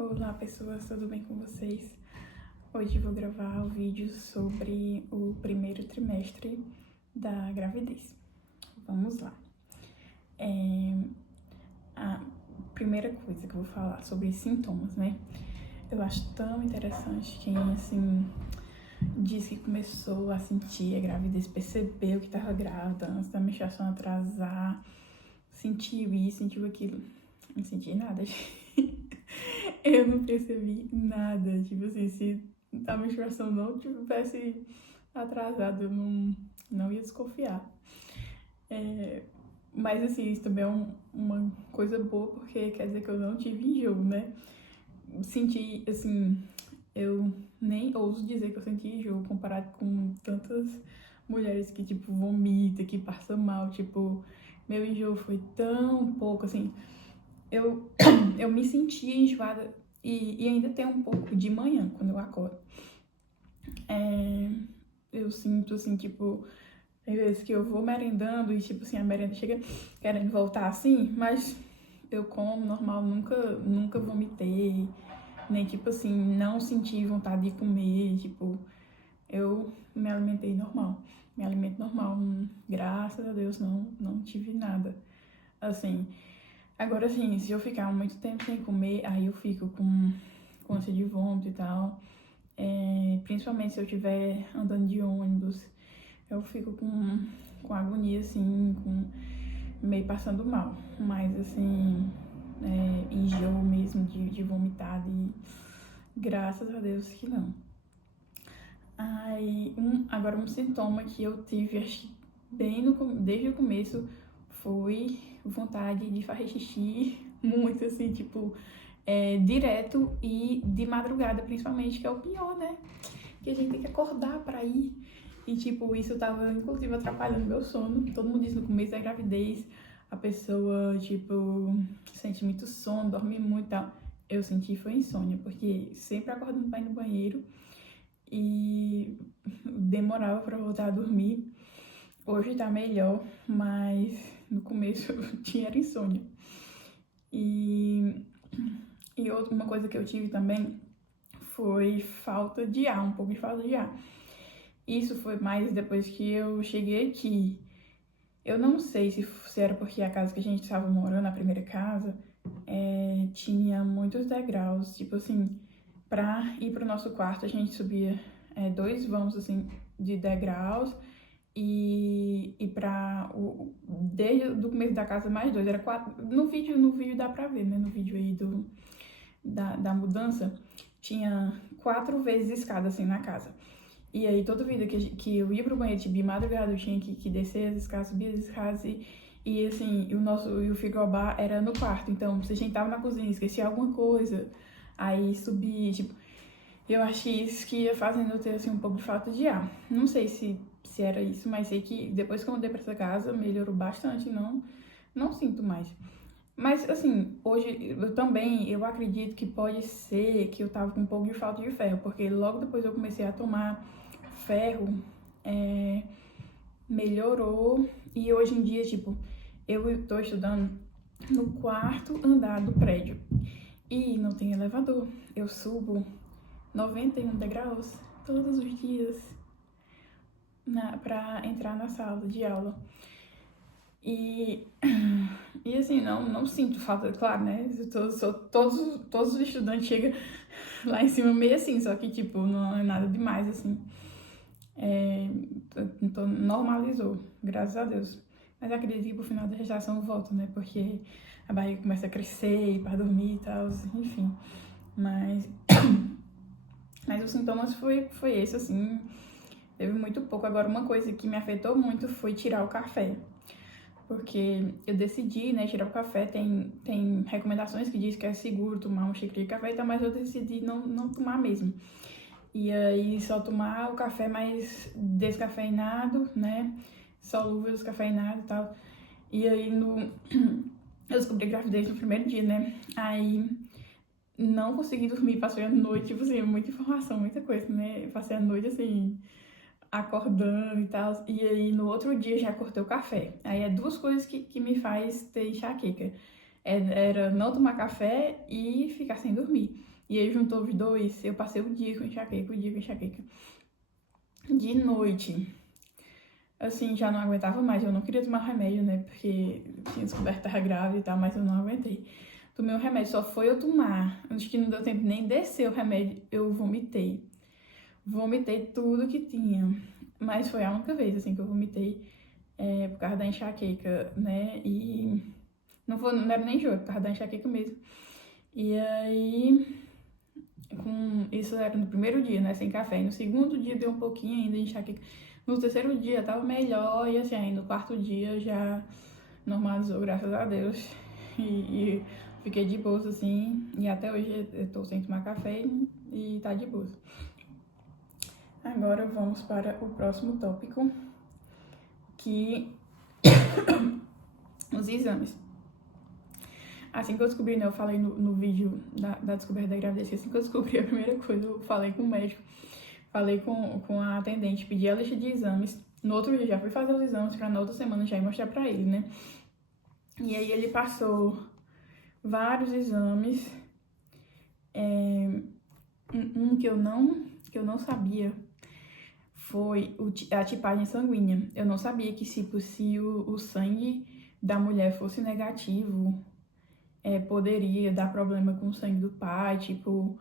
Olá pessoas, tudo bem com vocês? Hoje vou gravar o vídeo sobre o primeiro trimestre da gravidez. Vamos lá. A primeira coisa que eu vou falar sobre sintomas, né? Eu acho tão interessante quem, assim, diz que começou a sentir a gravidez, percebeu que estava grávida antes da menstruação atrasar, sentiu isso, sentiu aquilo. Não senti nada, Eu não percebi nada. Tipo assim, se a menstruação não tivesse atrasado, eu não ia desconfiar. Mas assim, isso também é uma coisa boa, porque quer dizer que eu não tive enjoo, né? Senti, assim, eu nem ouso dizer que eu senti enjoo comparado com tantas mulheres que, tipo, vomitam, que passam mal. Tipo, meu enjoo foi tão pouco, assim. Eu me sentia enjoada e ainda tem um pouco de manhã, quando eu acordo. Eu sinto, assim, tipo, tem vezes que eu vou merendando e, tipo assim, a merenda chega querendo voltar assim, mas eu como normal, nunca vomitei, nem, tipo assim, não senti vontade de comer, tipo, eu me alimentei normal. Me alimento normal, graças a Deus não tive nada, assim. Agora, assim, se eu ficar muito tempo sem comer, aí eu fico com ânsia de vômito e tal. Principalmente se eu estiver andando de ônibus, eu fico com agonia, assim, meio passando mal. Mas, assim, enjoo mesmo de vomitar e graças a Deus que não. Agora, um sintoma que eu tive, acho que desde o começo, foi vontade de fazer xixi muito, assim, tipo, direto e de madrugada, principalmente, que é o pior, né? Que a gente tem que acordar pra ir. E, tipo, isso tava, inclusive, atrapalhando meu sono. Todo mundo diz no começo da gravidez, a pessoa, tipo, sente muito sono, dorme muito e tal. Eu senti foi insônia, porque sempre acordando pra ir no banheiro e demorava pra voltar a dormir. Hoje tá melhor, mas no começo eu tinha insônia. E uma coisa que eu tive também foi falta de ar, um pouco de falta de ar. Isso foi mais depois que eu cheguei aqui. Eu não sei se era porque a casa que a gente estava morando, a primeira casa, tinha muitos degraus. Tipo assim, pra ir pro nosso quarto a gente subia 2 vãos assim de degraus. E desde o começo da casa mais 2, era 4. No vídeo dá pra ver, né? No vídeo aí da mudança, tinha 4 vezes escada assim na casa. E aí, toda vida que eu ia pro banheiro, tipo, de madrugada, eu tinha que descer as escadas, subir as escadas e assim, o frigobar era no quarto. Então, se a gente tava na cozinha, esquecia alguma coisa, aí subia, tipo, eu achei isso que ia fazendo eu ter, assim, um pouco de falta de ar. Não sei se era isso, mas sei que depois que eu mudei pra essa casa, melhorou bastante, não sinto mais. Mas, assim, hoje eu acredito que pode ser que eu tava com um pouco de falta de ferro, porque logo depois eu comecei a tomar ferro, melhorou, e hoje em dia, tipo, eu tô estudando no 4º andar do prédio e não tem elevador. Eu subo 91 degraus todos os dias pra entrar na sala de aula. E assim, não sinto falta, claro, né? Todos os estudantes chegam lá em cima meio assim, só que, tipo, não é nada demais, assim. Normalizou, graças a Deus. Mas acredito que pro final da gestação volta, né? Porque a barriga começa a crescer pra dormir e tal, enfim. Mas os sintomas foi esse, assim, teve muito pouco. Agora, uma coisa que me afetou muito foi tirar o café. Porque eu decidi, né, tirar o café. Tem recomendações que diz que é seguro tomar um xícara de café, então, mas eu decidi não tomar mesmo. E aí só tomar o café mais descafeinado, né, solúvel descafeinado e tal. E aí eu descobri gravidez no primeiro dia, né, aí não consegui dormir, passei a noite, tipo assim, muita informação, muita coisa, né, eu passei a noite assim, acordando e tal, e aí no outro dia já cortei o café. Aí 2 coisas que me faz ter enxaqueca. Era não tomar café e ficar sem dormir. E aí juntou os dois, eu passei o dia com enxaqueca, De noite, assim, já não aguentava mais, eu não queria tomar remédio, né, porque tinha descoberto que tava grávida e tal, mas eu não aguentei. Tomei o remédio, só foi eu tomar, acho que não deu tempo nem descer o remédio, eu vomitei. Vomitei tudo que tinha, mas foi a única vez, assim, que eu vomitei por causa da enxaqueca, né, e não era nem enjoo, por causa da enxaqueca mesmo. E aí, isso era no primeiro dia, né, sem café, e no segundo dia deu um pouquinho ainda de enxaqueca. No terceiro dia tava melhor, e assim, aí no quarto dia já normalizou, graças a Deus. E fiquei de boa, assim, e até hoje eu tô sem tomar café e tá de boa. Agora vamos para o próximo tópico, que os exames. Assim que eu descobri, né, eu falei no vídeo da descoberta da gravidez, que assim que eu descobri a primeira coisa, eu falei com o médico, falei com a atendente, pedi a lista de exames. No outro dia já fui fazer os exames pra na outra semana já ir mostrar pra ele, né. E aí ele passou vários exames, um que eu não sabia foi a tipagem sanguínea. Eu não sabia que se o sangue da mulher fosse negativo, poderia dar problema com o sangue do pai, tipo,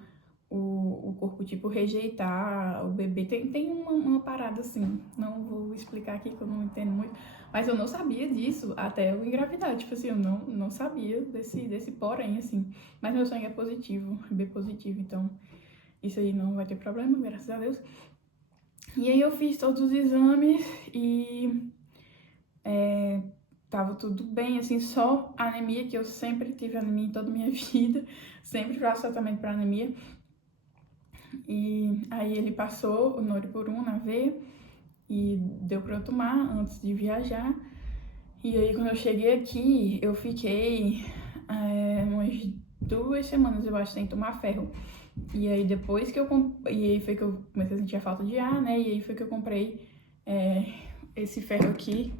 o corpo, tipo, rejeitar o bebê. Tem uma parada assim, não vou explicar aqui que eu não entendo muito, mas eu não sabia disso até eu engravidar, tipo assim, eu não sabia desse porém, assim. Mas meu sangue é positivo, B positivo, então isso aí não vai ter problema, graças a Deus. E aí eu fiz todos os exames e tava tudo bem, assim, só anemia, que eu sempre tive anemia em toda a minha vida, sempre faço tratamento pra anemia. E aí ele passou o Noripurum na veia e deu pra eu tomar antes de viajar. E aí quando eu cheguei aqui, eu fiquei umas 2 semanas, eu acho, sem tomar ferro. E aí depois que e aí foi que eu comecei a sentir a falta de ar, né? E aí foi que eu comprei esse ferro aqui.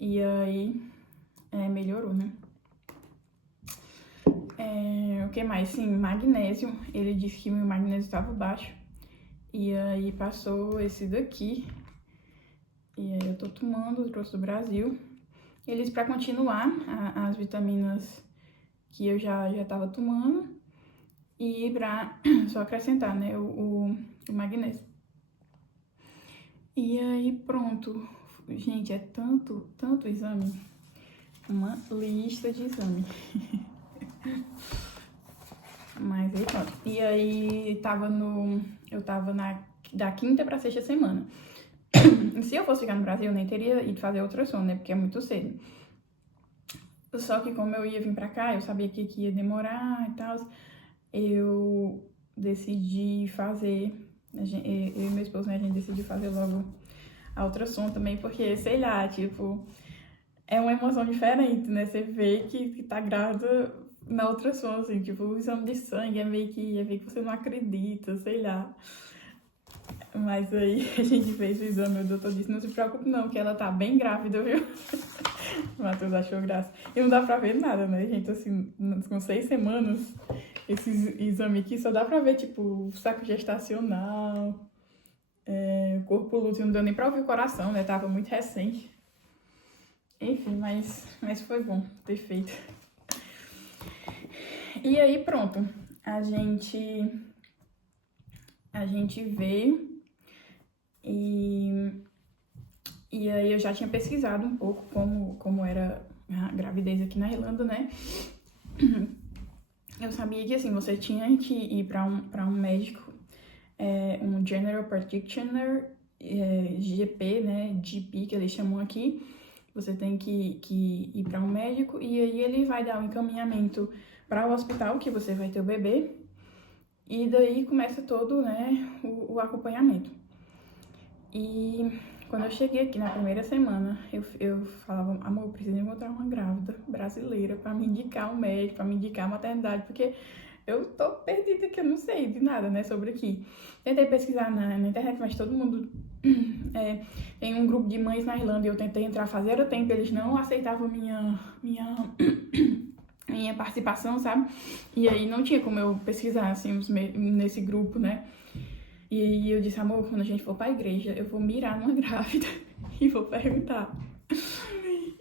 E aí melhorou, né? O que mais? Sim, magnésio. Ele disse que meu magnésio estava baixo. E aí passou esse daqui. E aí eu tô tomando, trouxe do Brasil. Eles, pra continuar as vitaminas que eu já tava tomando. E pra só acrescentar, né, o magnésio. E aí pronto. Gente, é tanto exame. Uma lista de exame. Mas aí pronto. E aí eu tava da quinta pra sexta semana. Se eu fosse ficar no Brasil, eu nem teria ido fazer ultrassom, né? Porque é muito cedo. Só que como eu ia vir pra cá, eu sabia que ia demorar e tal. Eu decidi fazer... eu e meu esposo, né? A gente decidiu fazer logo a ultrassom também. Porque, sei lá, tipo... É uma emoção diferente, né? Você vê que tá grávida na ultrassom, assim. Tipo, o exame de sangue é meio que você não acredita, sei lá. Mas aí a gente fez o exame, o doutor disse, não se preocupe não, que ela tá bem grávida, viu? O Matheus achou graça. E não dá pra ver nada, né, gente? Assim, com 6 semanas, esse exame aqui só dá pra ver, tipo, o saco gestacional, o corpo lúteo, não deu nem pra ouvir o coração, né? Tava muito recente. Enfim, mas foi bom ter feito. E aí, pronto. A gente veio e aí eu já tinha pesquisado um pouco como era a gravidez aqui na Irlanda, né? Eu sabia que, assim, você tinha que ir pra um médico, um General Practitioner, GP, né? GP, que eles chamam aqui. Você tem que ir pra um médico e aí ele vai dar um encaminhamento para o hospital que você vai ter o bebê. E daí começa todo, né, o acompanhamento. E quando eu cheguei aqui na primeira semana, eu falava, amor, eu preciso encontrar uma grávida brasileira pra me indicar um médico, pra me indicar a maternidade, porque eu tô perdida aqui, eu não sei de nada, né, sobre aqui. Tentei pesquisar na internet, mas todo mundo... tem um grupo de mães na Irlanda e eu tentei entrar, fazia tempo, eles não aceitavam minha minha participação, sabe? E aí não tinha como eu pesquisar, assim, nesse grupo, né? E aí eu disse, amor, quando a gente for pra igreja, eu vou mirar numa grávida e vou perguntar.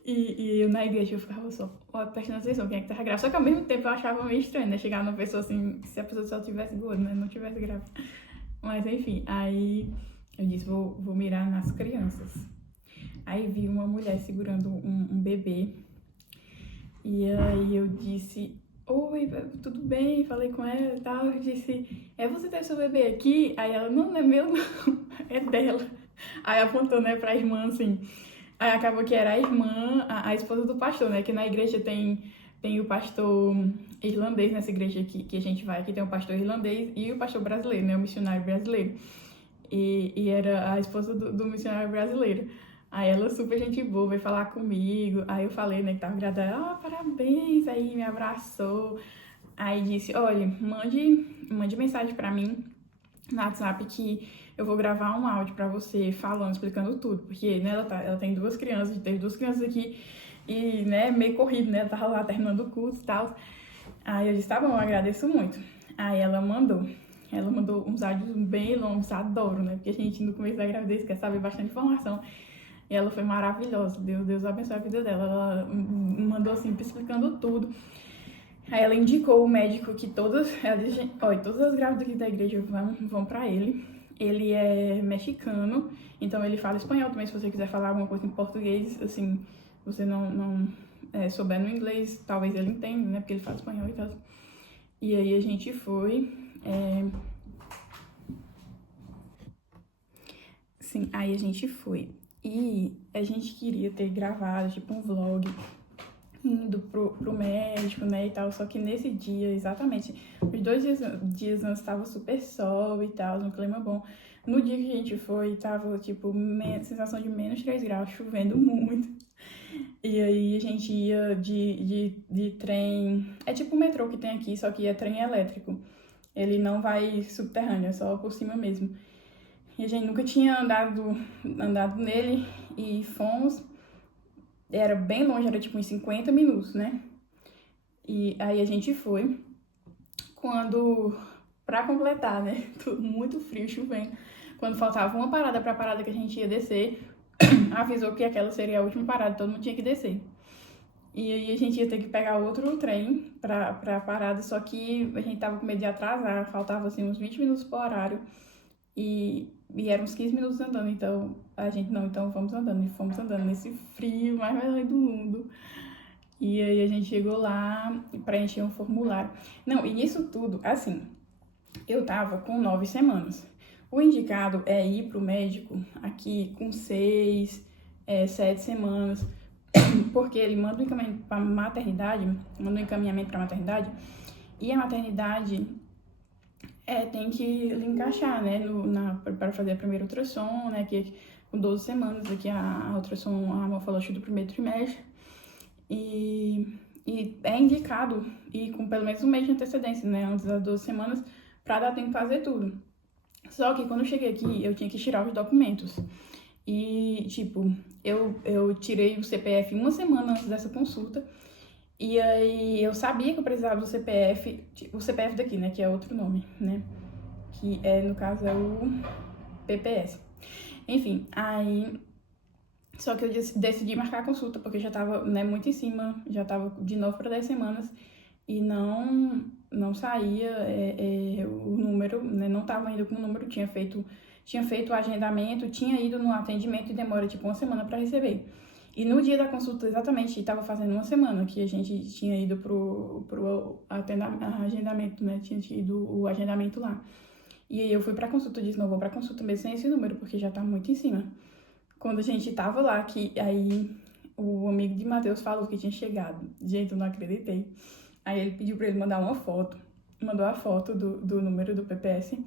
E eu na igreja eu ficava só prestando atenção quem é que tava grávida. Só que ao mesmo tempo eu achava meio estranho, né? Chegar numa pessoa assim, se a pessoa só tivesse gorda, né? Não tivesse grávida. Mas enfim, aí eu disse, vou mirar nas crianças. Aí vi uma mulher segurando um bebê. E aí eu disse, oi, tudo bem? Falei com ela e tal. Eu disse, você tem seu bebê aqui? Aí ela, não é meu, não, é dela. Aí apontou, né, pra irmã, assim. Aí acabou que era a irmã, a esposa do pastor, né? Que na igreja tem o pastor irlandês, nessa igreja que a gente vai, que tem o pastor irlandês e o pastor brasileiro, né? O missionário brasileiro. E era a esposa do missionário brasileiro. Aí ela, super gente boa, veio falar comigo. Aí eu falei, né, que tava grávida. Parabéns! Aí me abraçou. Aí disse, olha, mande mensagem pra mim no WhatsApp que eu vou gravar um áudio pra você falando, explicando tudo. Porque, né, ela tem duas crianças, teve duas crianças aqui e, né, meio corrido, né? Ela tava lá terminando o curso e tal. Aí eu disse, tá bom, eu agradeço muito. Aí ela mandou uns áudios bem longos, adoro, né? Porque a gente no começo da gravidez quer saber bastante informação. E ela foi maravilhosa, Deus abençoe a vida dela. Ela mandou assim, explicando tudo. Aí ela indicou o médico que ela disse, olha, todas as grávidas aqui da igreja vão pra ele. Ele é mexicano, então ele fala espanhol também, se você quiser falar alguma coisa em português, assim, você não souber no inglês, talvez ele entenda, né, porque ele fala espanhol e tal. E aí a gente foi, sim, aí a gente foi. E a gente queria ter gravado, tipo, um vlog indo pro médico, né, e tal, só que nesse dia, exatamente, os 2 dias antes tava super sol e tal, um clima bom. No dia que a gente foi, tava, tipo, sensação de menos 3 graus, chovendo muito. E aí a gente ia de trem, é tipo o metrô que tem aqui, só que é trem elétrico. Ele não vai subterrâneo, é só por cima mesmo. E a gente nunca tinha andado nele e fomos. Era bem longe, era tipo uns 50 minutos, né? E aí a gente foi. Pra completar, né? Tudo muito frio, chovendo. Quando faltava uma parada pra parada que a gente ia descer, avisou que aquela seria a última parada, todo mundo tinha que descer. E aí a gente ia ter que pegar outro trem pra parada, só que a gente tava com medo de atrasar, faltava assim uns 20 minutos pro horário. E eram uns 15 minutos andando, então a gente, não, então vamos andando. E fomos andando nesse frio mais velho do mundo. E aí a gente chegou lá e preencheu um formulário. Não, e isso tudo, assim, eu tava com 9 semanas. O indicado é ir pro médico aqui com 6, 7 semanas, porque ele manda um encaminhamento pra maternidade, e a maternidade tem que lhe encaixar, né, para fazer a primeira ultrassom, né, que com 12 semanas, aqui a ultrassom, a morfológica do primeiro trimestre, e é indicado ir com pelo menos um mês de antecedência, né, antes das 12 semanas, para dar tempo de fazer tudo. Só que quando eu cheguei aqui, eu tinha que tirar os documentos. E, tipo, eu tirei o CPF uma semana antes dessa consulta. E aí eu sabia que eu precisava do CPF, o CPF daqui, né, que é outro nome, né, que no caso é o PPS. Enfim, aí, só que eu decidi marcar a consulta, porque já tava, né, muito em cima, já tava de 9 para 10 semanas, e não saía o número, né, não tava ainda com o número, tinha feito o agendamento, tinha ido no atendimento e demora, tipo, uma semana para receber. E no dia da consulta, exatamente, estava fazendo uma semana que a gente tinha ido pro agendamento, né? Tinha tido o agendamento lá. E aí eu fui pra consulta, disse, não, vou pra consulta mesmo sem esse número, porque já tá muito em cima. Quando a gente tava lá, que aí o amigo de Matheus falou que tinha chegado. Gente, eu não acreditei. Aí ele pediu pra ele mandar uma foto. Mandou a foto do número do PPS.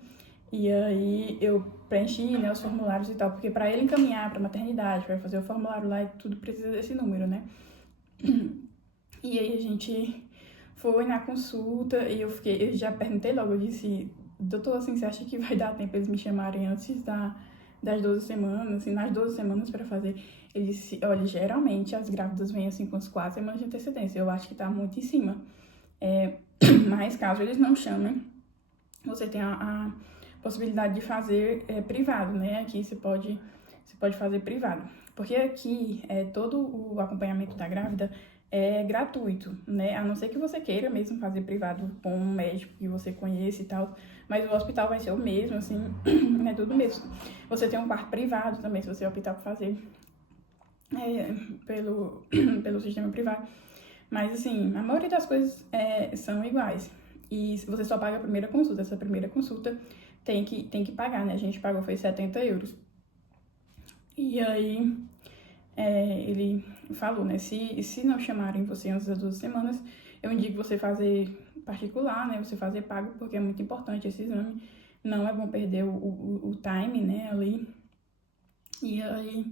E aí eu preenchi, né, os formulários e tal, porque para ele encaminhar para maternidade, para fazer o formulário lá e tudo, precisa desse número, né? E aí a gente foi na consulta e eu já perguntei logo, eu disse, doutor, assim, você acha que vai dar tempo eles me chamarem antes das 12 semanas, assim, nas 12 semanas para fazer. Ele disse, olha, geralmente as grávidas vêm assim com as 4 semanas de antecedência. Eu acho que tá muito em cima. Mas caso eles não chamem, você tem a possibilidade de fazer privado, né? Aqui você pode fazer privado. Porque aqui todo o acompanhamento da grávida é gratuito, né? A não ser que você queira mesmo fazer privado com um médico que você conheça e tal. Mas o hospital vai ser o mesmo, assim, é tudo mesmo. Você tem um quarto privado também, se você optar por fazer pelo sistema privado. Mas, assim, a maioria das coisas são iguais. E você só paga a primeira consulta. Essa primeira consulta tem que pagar, né? A gente pagou, foi 70 euros. E aí, ele falou, né? Se não chamarem você antes das 12 semanas, eu indico você fazer particular, né? Você fazer pago, porque é muito importante esse exame. Não é bom perder o time, né? Ali. E aí,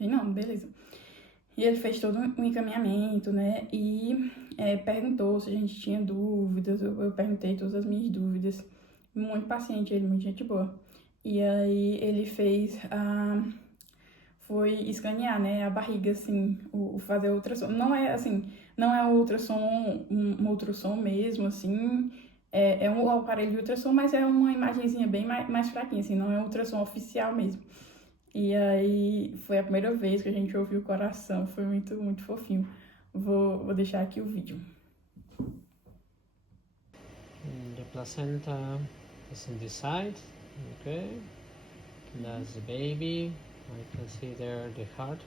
não, beleza. E ele fez todo um encaminhamento, né? E perguntou se a gente tinha dúvidas. Eu perguntei todas as minhas dúvidas. Muito paciente ele, muito gente boa. E aí ele fez foi escanear, né, a barriga, assim, fazer ultrassom. Não é, assim, não é um ultrassom mesmo, assim, é um aparelho de ultrassom, mas é uma imagenzinha bem mais fraquinha, assim, não é um ultrassom oficial mesmo. E aí foi a primeira vez que a gente ouviu o coração, foi muito, muito fofinho. Vou deixar aqui o vídeo. The placenta is on this side, okay. That's the baby. I can see there the heart,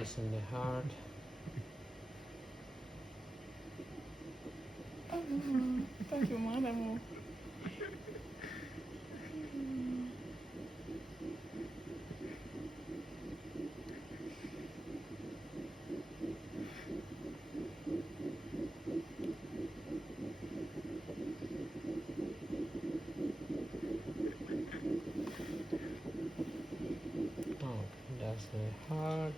is in the heart. Tá filmando, amor? That's the heart.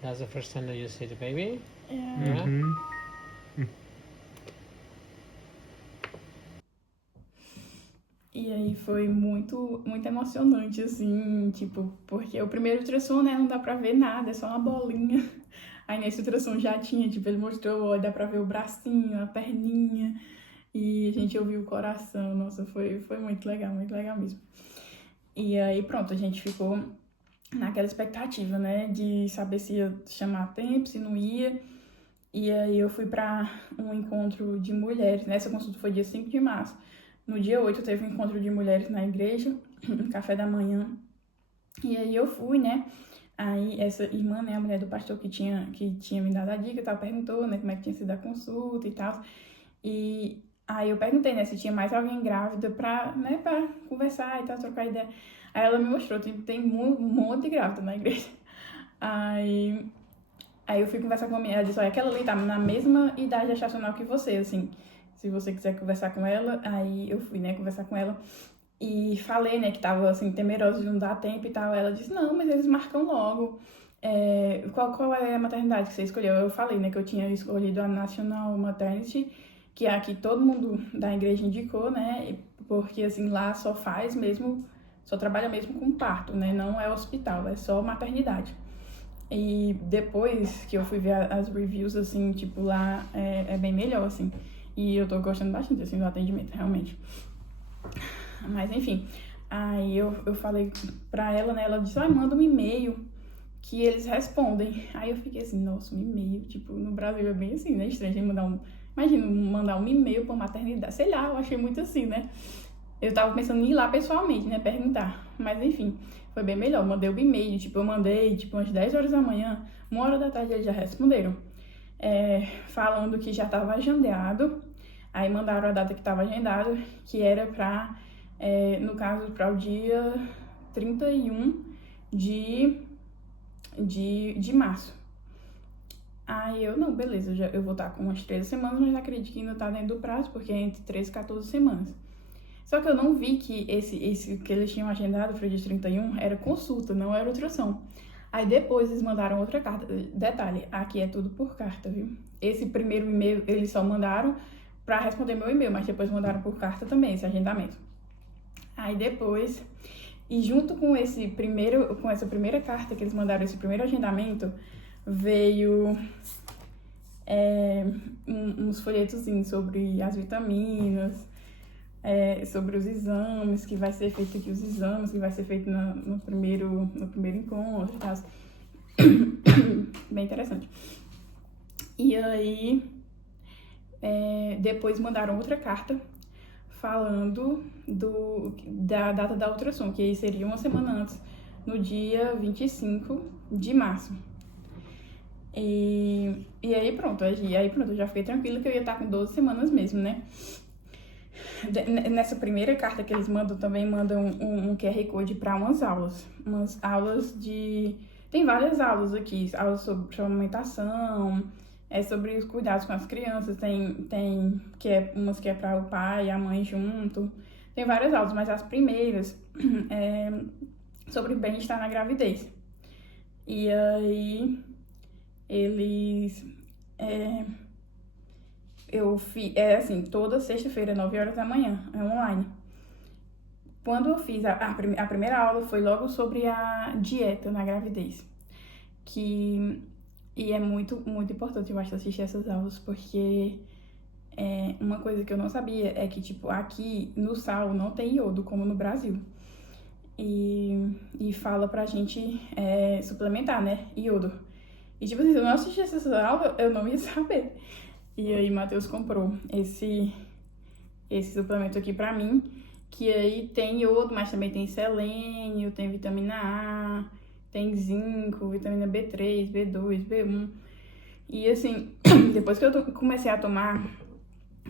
That's the first time that you see the baby? Yeah. E aí foi muito, muito emocionante, assim, tipo, porque o primeiro ultrassom, né, não dá pra ver nada, é só uma bolinha. Aí nesse ultrassom já tinha, tipo, ele mostrou, ó, dá pra ver o bracinho, a perninha, e a gente ouviu o coração, nossa, foi muito legal mesmo. E aí pronto, a gente ficou naquela expectativa, né, de saber se ia chamar a tempo, se não ia. E aí eu fui pra um encontro de mulheres, né, essa consulta foi dia 5 de março. No dia 8 teve um encontro de mulheres na igreja, um café da manhã. E aí eu fui, né? Aí essa irmã, né, a mulher do pastor que tinha me dado a dica e tal, perguntou, né, como é que tinha sido a consulta e tal. E aí eu perguntei, né, se tinha mais alguém grávida pra conversar e tal, trocar ideia. Aí ela me mostrou, tem um monte de grávida na igreja. Aí eu fui conversar com a minha, ela disse, olha, aquela ali tá na mesma idade gestacional que você, assim. Se você quiser conversar com ela, aí eu fui, né, conversar com ela e falei, né, que tava, assim, temerosa de não dar tempo e tal. Ela disse, não, mas eles marcam logo. Qual é a maternidade que você escolheu? Eu falei, né, que eu tinha escolhido a National Maternity, que é a que todo mundo da igreja indicou, né, porque, assim, lá só trabalha mesmo com parto, né, não é hospital, é só maternidade. E depois que eu fui ver as reviews, assim, tipo, lá é bem melhor, assim. E eu tô gostando bastante, assim, do atendimento, realmente. Mas, enfim, aí eu falei pra ela, né, ela disse, manda um e-mail que eles respondem. Aí eu fiquei assim, nossa, um e-mail, tipo, no Brasil é bem assim, né, estranho, imagina, mandar um e-mail pra maternidade, sei lá, eu achei muito assim, né. Eu tava pensando em ir lá pessoalmente, né, perguntar, mas enfim, foi bem melhor, mandei o e-mail, tipo, eu mandei, tipo, umas 10 horas da manhã, 1h da tarde eles já responderam. Falando que já estava agendado, aí mandaram a data que estava agendado, que era para, no caso, para o dia 31 de março. Aí eu, não, beleza, eu vou estar com umas 13 semanas, mas acredito que ainda tá dentro do prazo, porque é entre 13 e 14 semanas. Só que eu não vi que esse que eles tinham agendado para o dia 31 era consulta, não era ultrassom. Aí depois eles mandaram outra carta. Detalhe, aqui é tudo por carta, viu? Esse primeiro e-mail eles só mandaram pra responder meu e-mail, mas depois mandaram por carta também esse agendamento. Aí depois, e junto com essa primeira carta que eles mandaram, esse primeiro agendamento, veio uns folhetozinhos sobre as vitaminas, sobre os exames, que vai ser feito aqui, os exames que vai ser feito no primeiro encontro e tal. Bem interessante. E aí, depois mandaram outra carta falando da data da ultrassom, que aí seria uma semana antes, no dia 25 de março. E aí pronto, eu já fiquei tranquila que eu ia estar com 12 semanas mesmo, né? Nessa primeira carta que eles mandam, também mandam um QR Code para umas aulas de... Tem várias aulas aqui, aulas sobre amamentação, sobre os cuidados com as crianças, tem umas que é para o pai e a mãe junto, tem várias aulas, mas as primeiras é sobre bem-estar na gravidez. E aí, eles... eu fiz, assim, toda sexta-feira, 9 horas da manhã, online. Quando eu fiz a primeira aula, foi logo sobre a dieta na gravidez. E é muito, muito importante, eu acho, assistir essas aulas, porque uma coisa que eu não sabia é que, tipo, aqui no sal não tem iodo, como no Brasil. E fala pra gente suplementar, né, iodo. E, tipo assim, se eu não assistisse essas aulas, eu não ia saber. E aí, Matheus comprou esse suplemento aqui pra mim, que aí tem iodo, mas também tem selênio, tem vitamina A, tem zinco, vitamina B3, B2, B1. E assim, depois que eu comecei a tomar,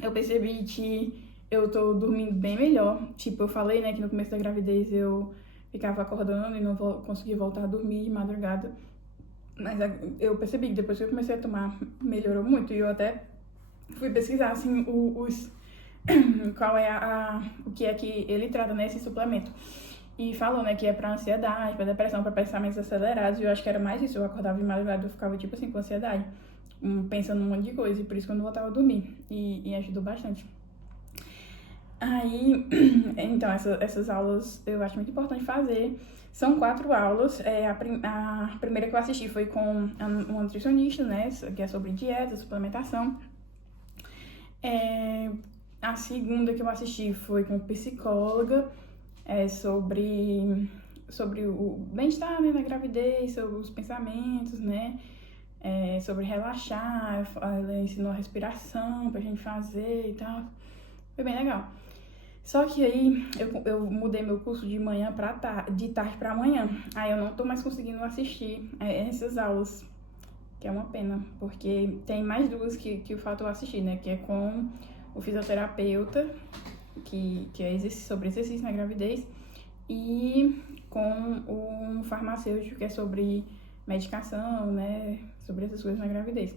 eu percebi que eu tô dormindo bem melhor. Tipo, eu falei, né, que no começo da gravidez eu ficava acordando e não conseguia voltar a dormir de madrugada. Mas eu percebi que depois que eu comecei a tomar, melhorou muito. E eu até fui pesquisar, assim, qual é o que é que ele trata nesse suplemento. E falou, né, que é pra ansiedade, pra depressão, pra pensamentos acelerados. E eu acho que era mais isso. Eu acordava de madrugada, eu ficava, tipo assim, com ansiedade, pensando num monte de coisa. E por isso que eu não voltava a dormir. E ajudou bastante. Aí, então, essas aulas eu acho muito importante fazer. São 4 aulas. A primeira que eu assisti foi com uma nutricionista, né, que é sobre dieta, suplementação. A segunda que eu assisti foi com psicóloga, sobre o bem-estar, né, na gravidez, sobre os pensamentos, né, sobre relaxar. Ela ensinou a respiração pra gente fazer e tal. Foi bem legal. Só que aí eu mudei meu curso de manhã de tarde pra amanhã. Aí eu não tô mais conseguindo assistir essas aulas, que é uma pena, porque tem mais 2 que falta eu assistir, né? Que é com o fisioterapeuta, que é sobre exercício na gravidez, e com um farmacêutico, que é sobre medicação, né? Sobre essas coisas na gravidez.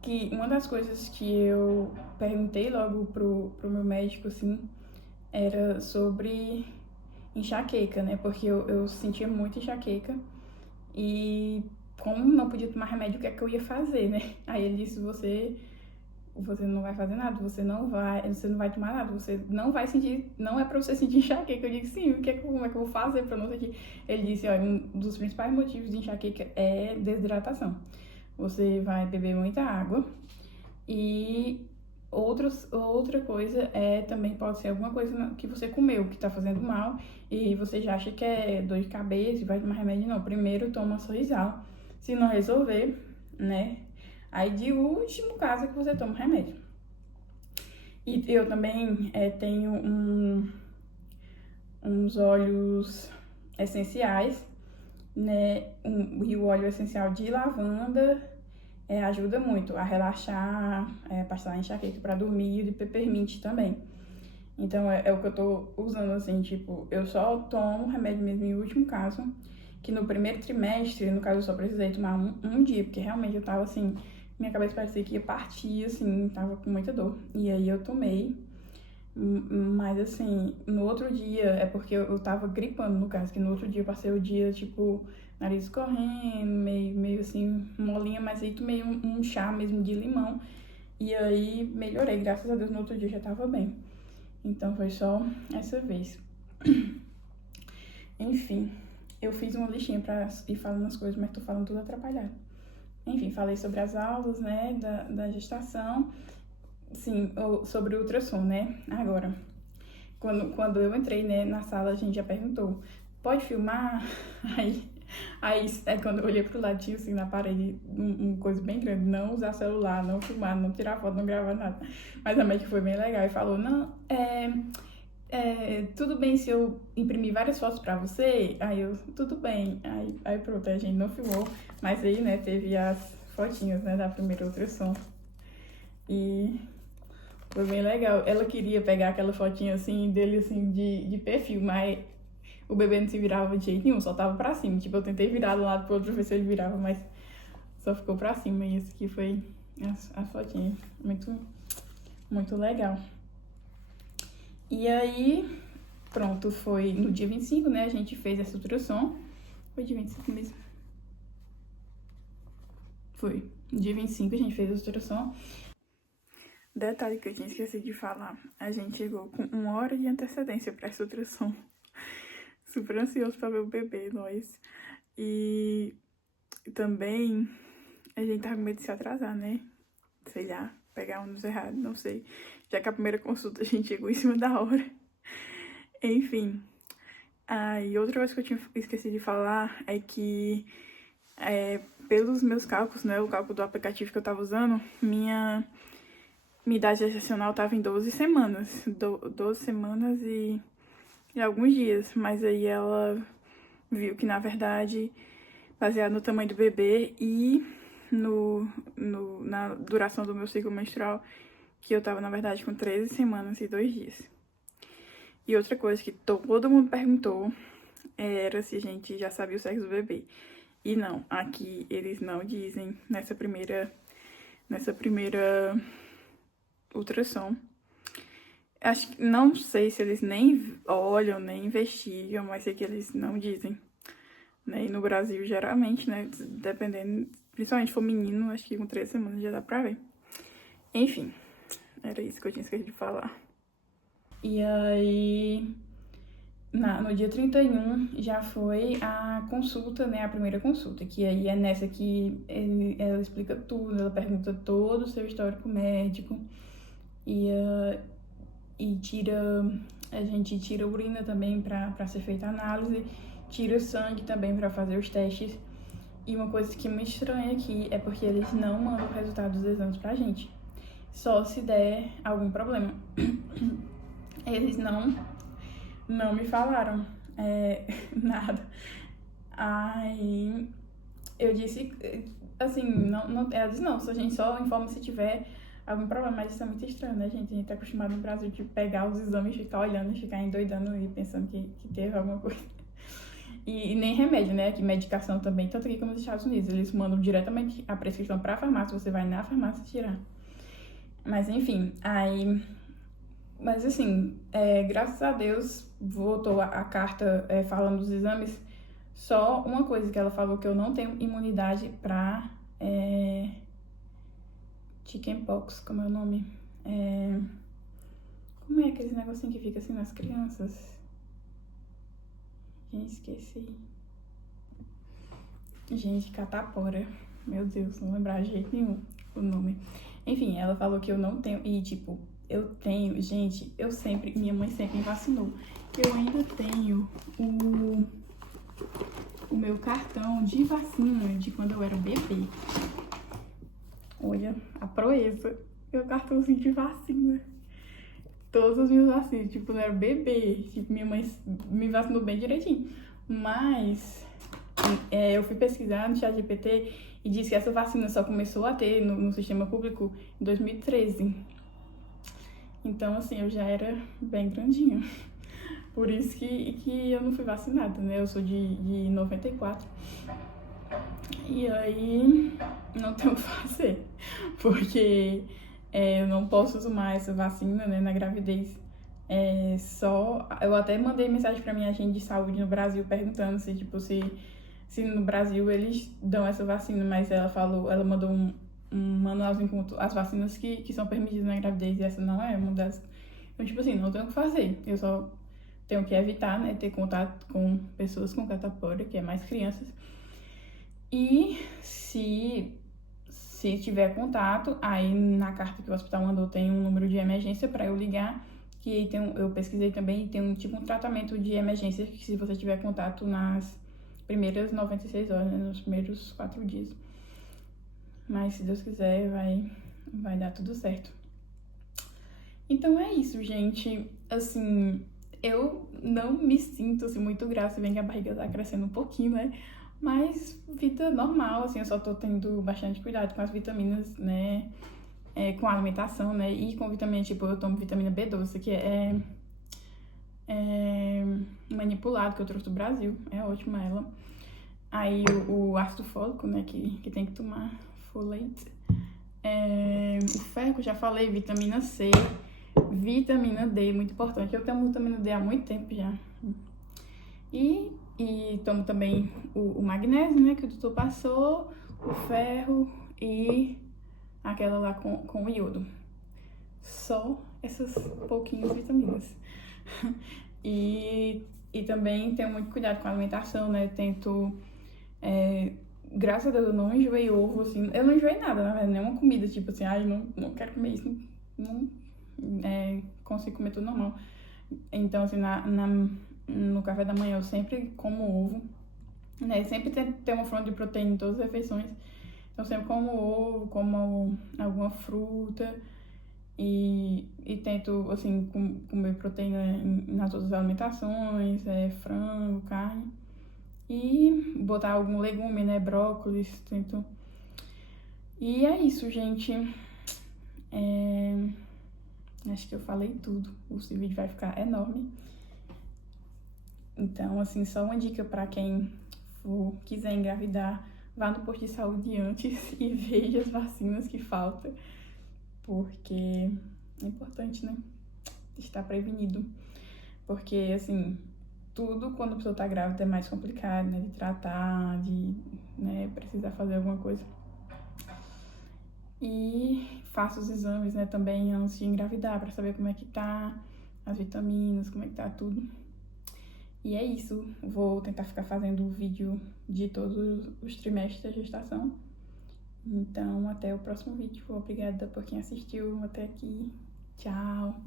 Que uma das coisas que eu perguntei logo pro meu médico, assim, era sobre enxaqueca, né? Porque eu sentia muito enxaqueca e como não podia tomar remédio, o que é que eu ia fazer, né? Aí ele disse, você não vai fazer nada, você não vai tomar nada, você não vai sentir, não é pra você sentir enxaqueca. Eu disse, sim, como é que eu vou fazer pra não sentir? Ele disse, olha, um dos principais motivos de enxaqueca é desidratação. Você vai beber muita água e outra coisa também pode ser alguma coisa que você comeu que tá fazendo mal e você já acha que é dor de cabeça e vai tomar remédio. Não, primeiro toma Sorrisal. Se não resolver, né, aí de último caso é que você toma remédio. E eu também tenho uns óleos essenciais, né, e o óleo essencial de lavanda ajuda muito a relaxar, passar enxaqueca para dormir, e o de peppermint também. Então é o que eu tô usando, assim, tipo, eu só tomo remédio mesmo em último caso, que no primeiro trimestre, no caso, eu só precisei tomar um dia, porque realmente eu tava assim, minha cabeça parecia que ia partir, assim, tava com muita dor. E aí eu tomei, mas assim, no outro dia, é porque eu tava gripando, no caso, que no outro dia eu passei o dia, tipo, nariz escorrendo, meio assim, molinha, mas aí tomei um chá mesmo de limão E aí melhorei, graças a Deus, no outro dia eu já tava bem. Então foi só essa vez. Enfim, eu fiz uma listinha pra ir falando as coisas, mas tô falando tudo atrapalhado. Enfim, falei sobre as aulas, né, da gestação, sim, sobre o ultrassom, né, agora. Quando eu entrei, né, na sala, a gente já perguntou, pode filmar? Aí quando eu olhei pro lado, tinha assim na parede, uma coisa bem grande, não usar celular, não filmar, não tirar foto, não gravar nada. Mas a médica foi bem legal e falou, não, tudo bem se eu imprimir várias fotos pra você? Aí eu, tudo bem. Aí pronto, a gente não filmou, mas aí, né, teve as fotinhas, né, da primeira ultrassom. E foi bem legal. Ela queria pegar aquela fotinha assim, dele assim, de perfil, mas o bebê não se virava de jeito nenhum, só tava pra cima. Tipo, eu tentei virar do lado pro outro pra ver se ele virava, mas só ficou pra cima. E esse aqui foi as fotinhas. Muito, muito legal. E aí, pronto, foi no dia 25, né? A gente fez essa ultrassom. Foi dia 25 mesmo? Foi. No dia 25 a gente fez a ultrassom. Detalhe que eu tinha esquecido de falar. A gente chegou com 1 hora de antecedência pra essa ultrassom. Super ansioso pra ver o bebê, nós. E também a gente tava com medo de se atrasar, né? Sei lá, pegar um dos errados, não sei. Já que a primeira consulta a gente chegou em cima da hora. Enfim. E outra coisa que eu tinha esquecido de falar é que, pelos meus cálculos, né? O cálculo do aplicativo que eu tava usando, minha idade gestacional tava em 12 semanas. 12 semanas e alguns dias. Mas aí ela viu que, na verdade, baseado no tamanho do bebê e na duração do meu ciclo menstrual, que eu tava, na verdade, com 13 semanas e 2 dias. E outra coisa que todo mundo perguntou era se a gente já sabia o sexo do bebê. E não, aqui eles não dizem nessa primeira ultrassom. Acho que não sei se eles nem olham, nem investigam, mas sei que eles não dizem. Né? E no Brasil, geralmente, né, dependendo, principalmente se for menino, acho que com 3 semanas já dá pra ver. Enfim, era isso que eu tinha esquecido de falar. E aí, no dia 31 já foi a consulta, né, a primeira consulta, que aí é nessa que ela explica tudo, ela pergunta todo o seu histórico médico e a gente tira a urina também pra ser feita a análise, tira o sangue também pra fazer os testes. E uma coisa que me estranha aqui é porque eles não mandam o resultado dos exames pra gente. Só se der algum problema. Eles não me falaram nada. Aí eu disse, assim, ela disse, não, a gente só informa se tiver algum problema, mas isso é muito estranho, né, gente? A gente tá acostumado no Brasil de pegar os exames, ficar olhando, ficar endoidando e pensando que teve alguma coisa. E nem remédio, né? Aqui medicação também, tanto aqui como nos Estados Unidos. Eles mandam diretamente a prescrição pra farmácia, você vai na farmácia tirar. Mas enfim, mas assim, graças a Deus, voltou a carta falando dos exames. Só uma coisa que ela falou, que eu não tenho imunidade pra chickenpox, como é o nome? Como é aquele negocinho que fica assim nas crianças? Gente, esqueci. Gente, catapora. Meu Deus, não lembrar de jeito nenhum o nome. Enfim, ela falou que eu não tenho. E tipo, eu tenho, gente, minha mãe sempre me vacinou. Eu ainda tenho o meu cartão de vacina de quando eu era bebê. Olha, a proeza. Meu cartãozinho de vacina. Todas as minhas vacinas, tipo, quando eu era bebê. Tipo, minha mãe me vacinou bem direitinho. Mas eu fui pesquisar no ChatGPT e disse que essa vacina só começou a ter no sistema público em 2013. Então, assim, eu já era bem grandinha. Por isso que eu não fui vacinada, né? Eu sou de 94. E aí, não tenho o que fazer. Porque eu não posso tomar essa vacina, né, na gravidez. Eu até mandei mensagem pra minha agente de saúde no Brasil perguntando se no Brasil eles dão essa vacina, mas ela mandou manualzinho com as vacinas que são permitidas na gravidez, e essa não é uma das. Então, tipo assim, não tenho o que fazer. Eu só tenho que evitar, né, ter contato com pessoas com catapora, que é mais crianças. E se tiver contato, aí na carta que o hospital mandou tem um número de emergência para eu ligar, que aí eu pesquisei também, tem um tratamento de emergência que se você tiver contato nas primeiras 96 horas, né, nos primeiros 4 dias. Mas se Deus quiser, vai dar tudo certo. Então é isso, gente. Assim, eu não me sinto assim, muito grávida, se bem que a barriga tá crescendo um pouquinho, né? Mas vida normal, assim, eu só tô tendo bastante cuidado com as vitaminas, né? Com a alimentação, né? E com vitamina, tipo, eu tomo vitamina B12, que é manipulado, que eu trouxe do Brasil. É ótima ela. Aí o ácido fólico, né? Que tem que tomar, folate. O ferro, que eu já falei, vitamina C. Vitamina D, muito importante. Eu tomo vitamina D há muito tempo já. E tomo também o magnésio, né, que o doutor passou, o ferro e aquela lá com o iodo. Só essas pouquinhas vitaminas. E também tenho muito cuidado com a alimentação, né, tento... graças a Deus eu não enjoei ovo, assim, eu não enjoei nada, na verdade, nenhuma comida, tipo assim, não quero comer isso, não consigo comer tudo normal. Então, assim, no café da manhã eu sempre como ovo, né? Sempre tem uma fonte de proteína em todas as refeições. Então, sempre como ovo, como alguma fruta e tento, assim, comer proteína nas outras alimentações, frango, carne. E botar algum legume, né? Brócolis, tento. E é isso, gente. Acho que eu falei tudo. O vídeo vai ficar enorme. Então, assim, só uma dica para quem quiser engravidar, vá no posto de saúde antes e veja as vacinas que faltam, porque é importante, né? Estar prevenido. Porque, assim, tudo quando a pessoa tá grávida é mais complicado, né? De tratar, de, né, precisar fazer alguma coisa. E faça os exames, né, também antes de engravidar, para saber como é que tá as vitaminas, como é que tá tudo. E é isso, vou tentar ficar fazendo o vídeo de todos os trimestres da gestação. Então, até o próximo vídeo. Obrigada por quem assistiu até aqui. Tchau!